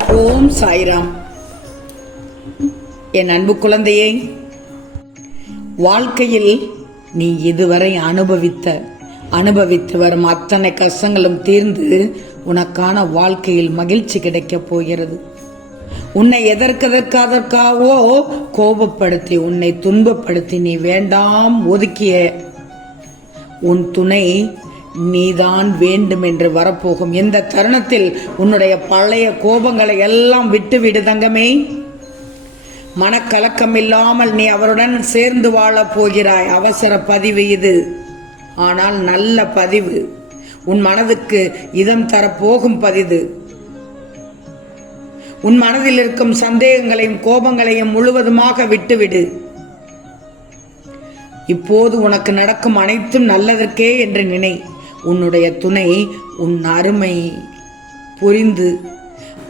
ஓம் சாய்ராம். என் அன்பு குழந்தையே, வாழ்க்கையில் நீ இதுவரை அனுபவித்து வரும் அத்தனை கஷ்டங்களும் தீர்ந்து உனக்கான வாழ்க்கையில் மகிழ்ச்சி கிடைக்கப் போகிறது. உன்னை எதற்கதற்காகவோ கோபப்படுத்தி உன்னை துன்பப்படுத்தி நீ வேண்டாம் ஒதுக்கிய உன் துணை நீதான் வேண்டும் என்று வரப்போகும் இந்த தருணத்தில் உன்னுடைய பழைய கோபங்களை எல்லாம் விட்டுவிடு தங்கமே. மனக்கலக்கம் இல்லாமல் நீ அவருடன் சேர்ந்து வாழப் போகிறாய். அவசர பதிவு இது, ஆனால் நல்ல பதிவு. உன் மனதுக்கு இதம் தரப்போகும் பதிவு. உன் மனதில் இருக்கும் சந்தேகங்களையும் கோபங்களையும் முழுவதுமாக விட்டுவிடு. இப்போது உனக்கு நடக்கும் அனைத்தும் நல்லதற்கே என்று நினை. உன்னுடைய துணை உன் அருமை புரிந்து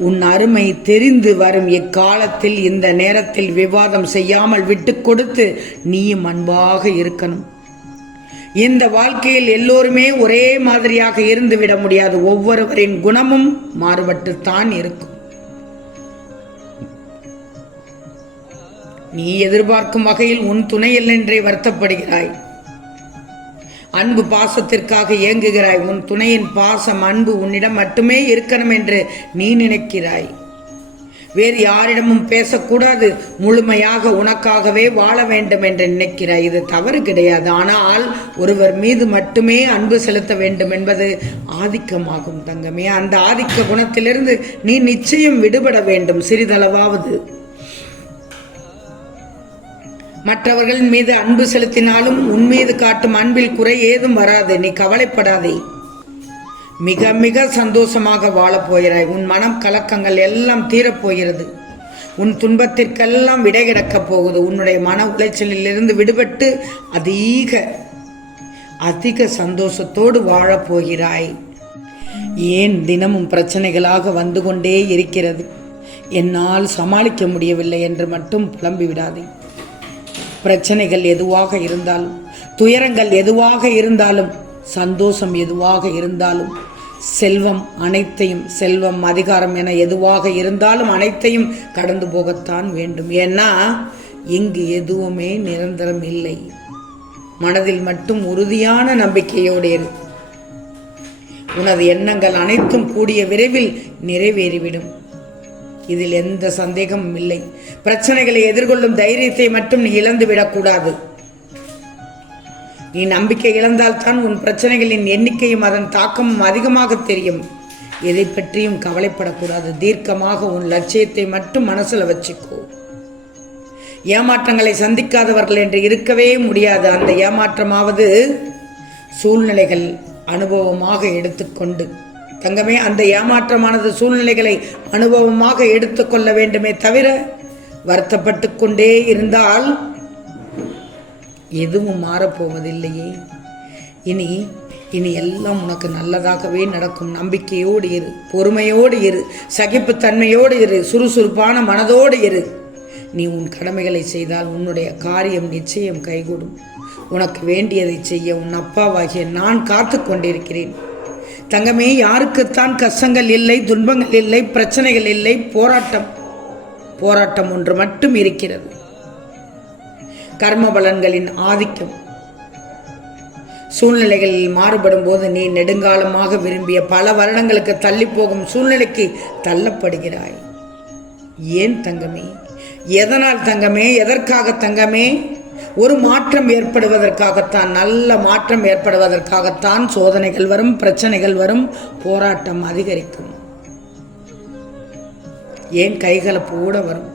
உன் அருமை தெரிந்து வரும் இக்காலத்தில் இந்த நேரத்தில் விவாதம் செய்யாமல் விட்டு கொடுத்து நீயும் அன்பாக இருக்கணும். இந்த வாழ்க்கையில் எல்லோருமே ஒரே மாதிரியாக இருந்து விட முடியாது. ஒவ்வொருவரின் குணமும் மாறுபட்டுத்தான் இருக்கும். நீ எதிர்பார்க்கும் வகையில் உன் துணை இல்லை என்றே வருத்தப்படுகிறாய். அன்பு பாசத்திற்காக ஏங்குகிறாய். உன் துணையின் பாசம் அன்பு உன்னிடம் மட்டுமே இருக்கணும் என்று நீ நினைக்கிறாய். வேறு யாரிடமும் பேசக்கூடாது, முழுமையாக உனக்காகவே வாழ வேண்டும் என்று நினைக்கிறாய். இது தவறு கிடையாது. ஆனால் ஒருவர் மீது மட்டுமே அன்பு செலுத்த வேண்டும் என்பது ஆதிக்கமாகும் தங்கமே. அந்த ஆதிக்க குணத்திலிருந்து நீ நிச்சயம் விடுபட வேண்டும். சிறிதளவாவது மற்றவர்கள் மீது அன்பு செலுத்தினாலும் உன் மீது காட்டும் அன்பில் குறை ஏதும் வராது. நீ கவலைப்படாதே. மிக மிக சந்தோஷமாக வாழப் போகிறாய். உன் மனம் கலக்கங்கள் எல்லாம் தீரப்போகிறது. உன் துன்பத்திற்கெல்லாம் விடை கிடக்கப் போகுது. உன்னுடைய மன உளைச்சலில் இருந்து விடுபட்டு அதிக சந்தோஷத்தோடு வாழப்போகிறாய். ஏன் தினமும் பிரச்சனைகளாக வந்து கொண்டே இருக்கிறது? என்னால் சமாளிக்க முடியவில்லை என்று மட்டும் புலம்பி விடாதே. பிரச்சனைகள் எதுவாக இருந்தாலும், துயரங்கள் எதுவாக இருந்தாலும், சந்தோஷம் எதுவாக இருந்தாலும், செல்வம் அதிகாரம் என எதுவாக இருந்தாலும் அனைத்தையும் கடந்து போகத்தான் வேண்டும். ஏன்னா இங்கு எதுவுமே நிரந்தரம் இல்லை. மனதில் மட்டும் உறுதியான நம்பிக்கையோடு இரு. உனது எண்ணங்கள் அனைத்தும் கூடிய விரைவில் நிறைவேறிவிடும். இதில் எந்த சந்தேகமும் இல்லை. பிரச்சனைகளை எதிர்கொள்ளும் தைரியத்தை மட்டும் நீ இழந்து விடக்கூடாது. நீ நம்பிக்கை இழந்தால்தான் உன் பிரச்சனைகளின் எண்ணிக்கையும் அதன் தாக்கமும் அதிகமாக தெரியும். எதை பற்றியும் கவலைப்படக்கூடாது. தீர்க்கமாக உன் லட்சியத்தை மட்டும் மனசுல வச்சுக்கோ. ஏமாற்றங்களை சந்திக்காதவர்கள் என்று இருக்கவே முடியாது. அந்த ஏமாற்றமாவது சூழ்நிலைகள் அனுபவமாக எடுத்துக்கொண்டு தங்கமே, அந்த ஏமாற்றமானது சூழ்நிலைகளை அனுபவமாக எடுத்துக்கொள்ள வேண்டுமே தவிர வருத்தப்பட்டு கொண்டே இருந்தால் எதுவும் மாறப்போவதில்லையே. இனி எல்லாம் உனக்கு நல்லதாகவே நடக்கும். நம்பிக்கையோடு இரு, பொறுமையோடு இரு, சகிப்புத்தன்மையோடு இரு, சுறுசுறுப்பான மனதோடு இரு. நீ உன் கடமைகளை செய்தால் உன்னுடைய காரியம் நிச்சயம் கைகூடும். உனக்கு வேண்டியதை செய்ய உன் அப்பாவாகிய நான் காத்து கொண்டிருக்கிறேன் தங்கமே. யாருக்குத்தான் கஷ்டங்கள் இல்லை, துன்பங்கள் இல்லை, பிரச்சனைகள் இல்லை? போராட்டம் ஒன்று மட்டும் இருக்கிறது. கர்ம பலன்களின் ஆதிக்கம். சூழ்நிலைகளில் மாறுபடும் போது நீ நெடுங்காலமாக விரும்பிய பல வருடங்களுக்கு தள்ளி போகும் சூழ்நிலைக்கு தள்ளப்படுகிறாய். ஏன் தங்கமே? எதனால் தங்கமே? எதற்காக தங்கமே? ஒரு மாற்றம் ஏற்படுவதற்காகத்தான், நல்ல மாற்றம் ஏற்படுவதற்காகத்தான் சோதனைகள் வரும், பிரச்சனைகள் வரும், போராட்டம் அதிகரிக்கும். ஏன் கைகலப்போட வரும்.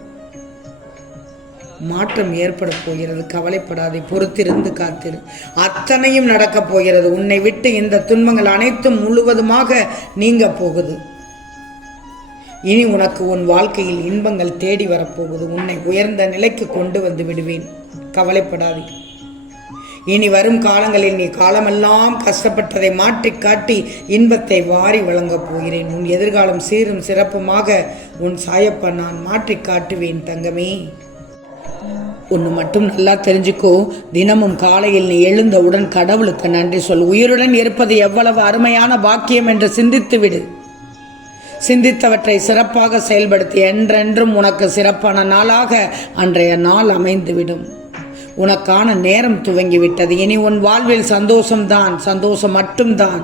மாற்றம் ஏற்பட போகிறது. கவலைப்படாதே, பொறுத்திருந்து காத்திரு. அத்தனையும் நடக்கப் போகிறது. உன்னை விட்டு இந்த துன்பங்கள் அனைத்தும் முழுவதுமாக நீங்க போகுது. இனி உனக்கு உன் வாழ்க்கையில் இன்பங்கள் தேடி வரப்போகுது. உன்னை உயர்ந்த நிலைக்கு கொண்டு வந்து விடுவேன். கவலைப்படாதே. இனி வரும் காலங்களில் நீ காலமெல்லாம் கஷ்டப்பட்டதை மாற்றி காட்டி இன்பத்தை வாரி வழங்கப் போகிறேன். உன் எதிர்காலம் சீரும் சிறப்புமாக உன் சாயப்பா நான் மாற்றி காட்டுவேன் தங்கமே. ஒன்று மட்டும் நல்லா தெரிஞ்சுக்கோ. தினமும் காலையில் நீ எழுந்தவுடன் கடவுளுக்கு நன்றி சொல். உயிருடன் இருப்பது எவ்வளவு அருமையான பாக்கியம் என்று சிந்தித்து விடு. சிந்தித்தவற்றை சிறப்பாக செயல்படுத்தி என்றென்றும் உனக்கு சிறப்பான நாளாக அன்றைய நாள் அமைந்துவிடும். உனக்கான நேரம் துவங்கிவிட்டது. இனி உன் வாழ்வில் சந்தோஷம்தான், சந்தோஷம் மட்டும்தான்.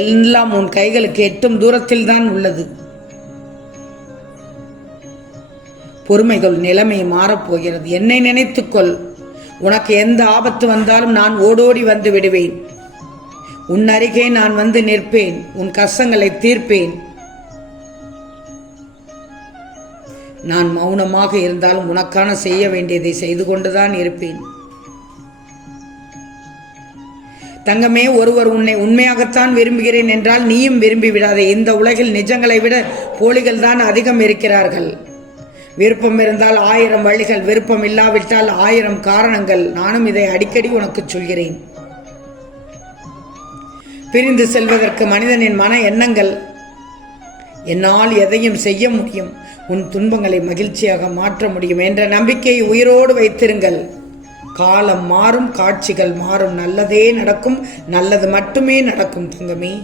எல்லாம் உன் கைகளுக்கு எட்டும் தூரத்தில் தான் உள்ளது. பொறுமைகள் நிலைமை மாறப்போகிறது. என்னை நினைத்துக்கொள். உனக்கு எந்த ஆபத்து வந்தாலும் நான் ஓடோடி வந்து விடுவேன். உன் அருகே நான் வந்து நிற்பேன். உன் கஷ்டங்களை தீர்ப்பேன். நான் மௌனமாக இருந்தாலும் உனக்கான செய்ய வேண்டியதை செய்து கொண்டுதான் இருப்பேன். தங்கமே, ஒருவர் உன்னை உண்மையாகத்தான் விரும்புகிறேன் என்றால் நீயும் விரும்பி விடாதே. இந்த உலகில் நிஜங்களை விட போலிகள் தான் அதிகம் இருக்கிறார்கள். விருப்பம் இருந்தால் 1000 வழிகள், விருப்பம் இல்லாவிட்டால் 1000 காரணங்கள். நானும் இதை அடிக்கடி உனக்கு சொல்கிறேன். பிரிந்து செல்வதற்கு மனிதனின் மன எண்ணங்கள். என்னால் எதையும் செய்ய முடியும், உன் துன்பங்களை மகிழ்ச்சியாக மாற்ற முடியும் என்ற நம்பிக்கையை உயிரோடு வைத்திருங்கள். காலம் மாறும், காட்சிகள் மாறும், நல்லதே நடக்கும், நல்லது மட்டுமே நடக்கும். தங்கமே,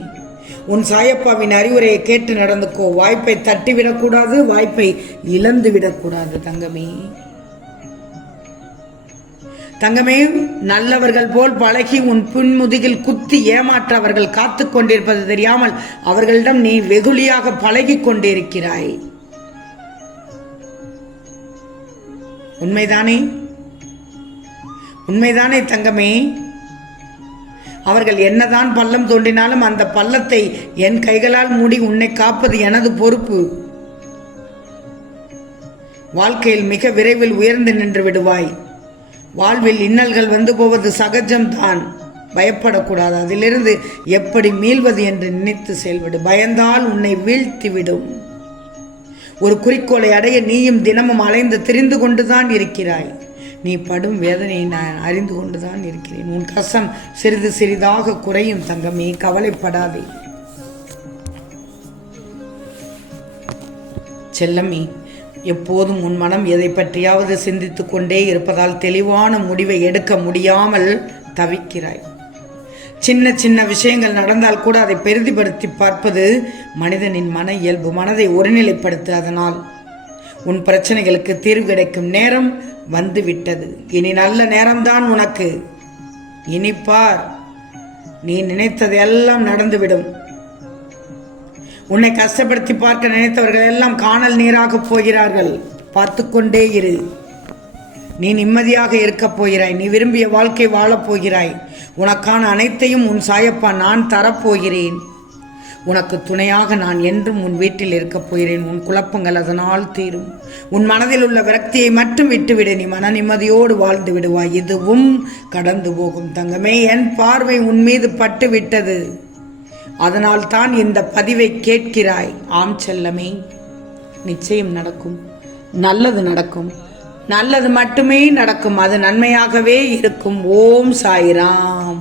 உன் சாயப்பாவின் அறிவுரையை கேட்டு நடந்துக்கோ. வாய்ப்பை தட்டிவிடக்கூடாது, வாய்ப்பை இழந்து விடக்கூடாது. தங்கமே, நல்லவர்கள் போல் பழகி உன் பின்முதுகில் குத்தி ஏமாற்ற அவர்கள் காத்து கொண்டிருப்பது தெரியாமல் அவர்களிடம் நீ வெகுளியாக பழகி கொண்டிருக்கிறாய். உண்மைதானே? உண்மைதானே தங்கமே? அவர்கள் என்னதான் பள்ளம் தோண்டினாலும் அந்த பள்ளத்தை என் கைகளால் மூடி உன்னை காப்பது எனது பொறுப்பு. வாழ்க்கையில் மிக விரைவில் உயர்ந்து நின்று விடுவாய். வாழ்வில் இன்னல்கள் வந்து போவது சகஜம்தான். பயப்படக்கூடாது. அதிலிருந்து எப்படி மீள்வது என்று நினைத்து செயல்படு. பயந்தால் உன்னை வீழ்த்திவிடும். ஒரு குறிக்கோளை அடைய நீயும் தினமும் அலைந்து திரிந்து கொண்டுதான் இருக்கிறாய். நீ படும் வேதனையை நான் அறிந்து கொண்டுதான் இருக்கிறேன். உன் கஷ்டம் சிறிது சிறிதாக குறையும் தங்கமே, கவலைப்படாதே. செல்லமே, எப்போதும் உன் மனம் எதை பற்றியாவது சிந்தித்து கொண்டே இருப்பதால் தெளிவான முடிவை எடுக்க முடியாமல் தவிக்கிறாய். சின்ன சின்ன விஷயங்கள் நடந்தால் கூட அதை பெரிதுபடுத்தி பார்ப்பது மனிதனின் மன இயல்பு. மனதை ஒருநிலைப்படுத்து. அதனால் உன் பிரச்சனைகளுக்கு தீர்வு கிடைக்கும் நேரம் வந்து விட்டது. இனி நல்ல நேரம்தான் உனக்கு. இனி பார், நீ நினைத்தது எல்லாம் நடந்துவிடும். உன்னை கஷ்டப்படுத்தி பார்க்க நினைத்தவர்கள் எல்லாம் காணல் நீராக போகிறார்கள். பார்த்து கொண்டே இரு. நீ நிம்மதியாக இருக்கப் போகிறாய். நீ விரும்பிய வாழ்க்கை வாழப் போகிறாய். உனக்கான அனைத்தையும் உன் சாயப்பா நான் தரப்போகிறேன். உனக்கு துணையாக நான் என்றும் உன் வீட்டில் இருக்கப் போகிறேன். உன் குழப்பங்கள் அதனால் தீரும். உன் மனதில் உள்ள விரக்தியை மட்டும் விட்டுவிடு. நீ மன நிம்மதியோடு வாழ்ந்து விடுவாய். இதுவும் கடந்து போகும் தங்கமே. என் பார்வை உன் மீது பட்டு விட்டது. அதனால் தான் இந்த பதிவை கேட்கிறாய். ஆம் செல்லமே, நிச்சயம் நடக்கும். நல்லது நடக்கும். நல்லது மட்டுமே நடக்கும். அது நன்மையாகவே இருக்கும். ஓம் சாய்ராம்.